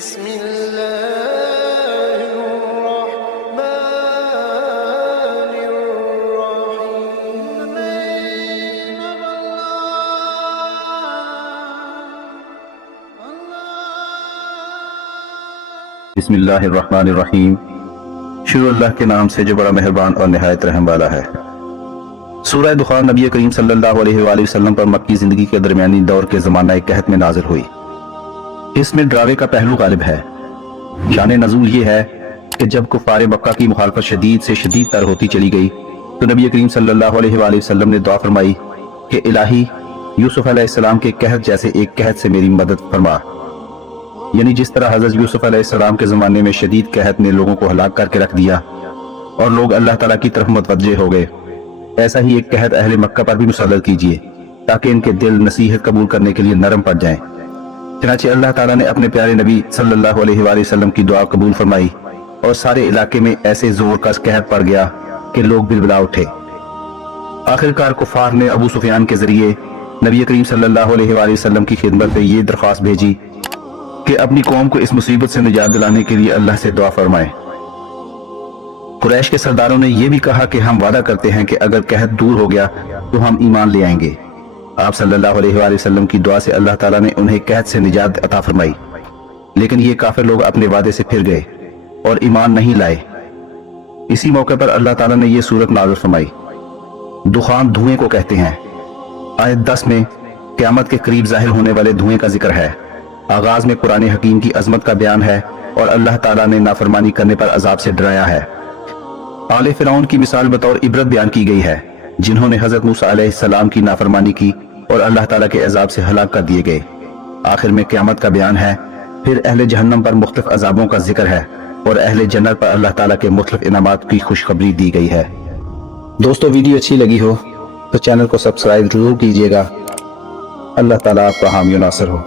بسم الله الرحمن الرحيم. بسم اللہ الرحمن الرحیم. شروع اللہ کے نام سے جو بڑا مہربان اور نہایت رحم والا ہے. سورہ دخان نبی کریم صلی اللہ علیہ وآلہ وسلم پر مکی زندگی کے درمیانی دور کے زمانہ قحط میں نازل ہوئی. اس میں ڈراوے کا پہلو غالب ہے. شان نزول یہ ہے کہ جب کفار مکہ کی مخالفت شدید سے شدید تر ہوتی چلی گئی تو نبی کریم صلی اللہ علیہ وآلہ وسلم نے دعا فرمائی کہ الہی یوسف علیہ السلام کے قحط جیسے ایک قحط سے میری مدد فرما. یعنی جس طرح حضرت یوسف علیہ السلام کے زمانے میں شدید قحط نے لوگوں کو ہلاک کر کے رکھ دیا اور لوگ اللہ تعالیٰ کی طرف متوجہ ہو گئے، ایسا ہی ایک قحط اہل مکہ پر بھی مسلط کیجیے تاکہ ان کے دل نصیحت قبول کرنے کے لیے نرم پڑ جائیں. چنانچہ اللہ تعالیٰ نے اپنے پیارے نبی صلی اللہ علیہ وآلہ وسلم کی دعا قبول فرمائی اور سارے علاقے میں ایسے زور کا قحط پڑ گیا کہ لوگ بلبلا اٹھے. آخرکار کفار نے ابو سفیان کے ذریعے نبی کریم صلی اللہ علیہ وآلہ وسلم کی خدمت میں یہ درخواست بھیجی کہ اپنی قوم کو اس مصیبت سے نجات دلانے کے لیے اللہ سے دعا فرمائیں. قریش کے سرداروں نے یہ بھی کہا کہ ہم وعدہ کرتے ہیں کہ اگر قحط دور ہو گیا تو ہم ایمان لے آئیں گے. آپ صلی اللہ علیہ وآلہ وسلم کی دعا سے اللہ تعالیٰ نے انہیں قحط سے نجات عطا فرمائی، لیکن یہ کافر لوگ اپنے وعدے سے پھر گئے اور ایمان نہیں لائے. اسی موقع پر اللہ تعالیٰ نے یہ سورت نازل فرمائی. دخان دھوئیں کو کہتے ہیں. آیت 10 میں قیامت کے قریب ظاہر ہونے والے دھوئیں کا ذکر ہے. آغاز میں قرآن حکیم کی عظمت کا بیان ہے اور اللہ تعالیٰ نے نافرمانی کرنے پر عذاب سے ڈرایا ہے. آل فرعون کی مثال بطور عبرت بیان کی گئی ہے جنہوں نے حضرت موسیٰ علیہ السلام کی نافرمانی کی اور اللہ تعالیٰ کے عذاب سے ہلاک کر دیے گئے. آخر میں قیامت کا بیان ہے. پھر اہل جہنم پر مختلف عذابوں کا ذکر ہے اور اہل جنت پر اللہ تعالیٰ کے مختلف انعامات کی خوشخبری دی گئی ہے. دوستو ویڈیو اچھی لگی ہو تو چینل کو سبسکرائب ضرور کیجیے گا. اللہ تعالیٰ آپ کا حامی و ناصر ہو.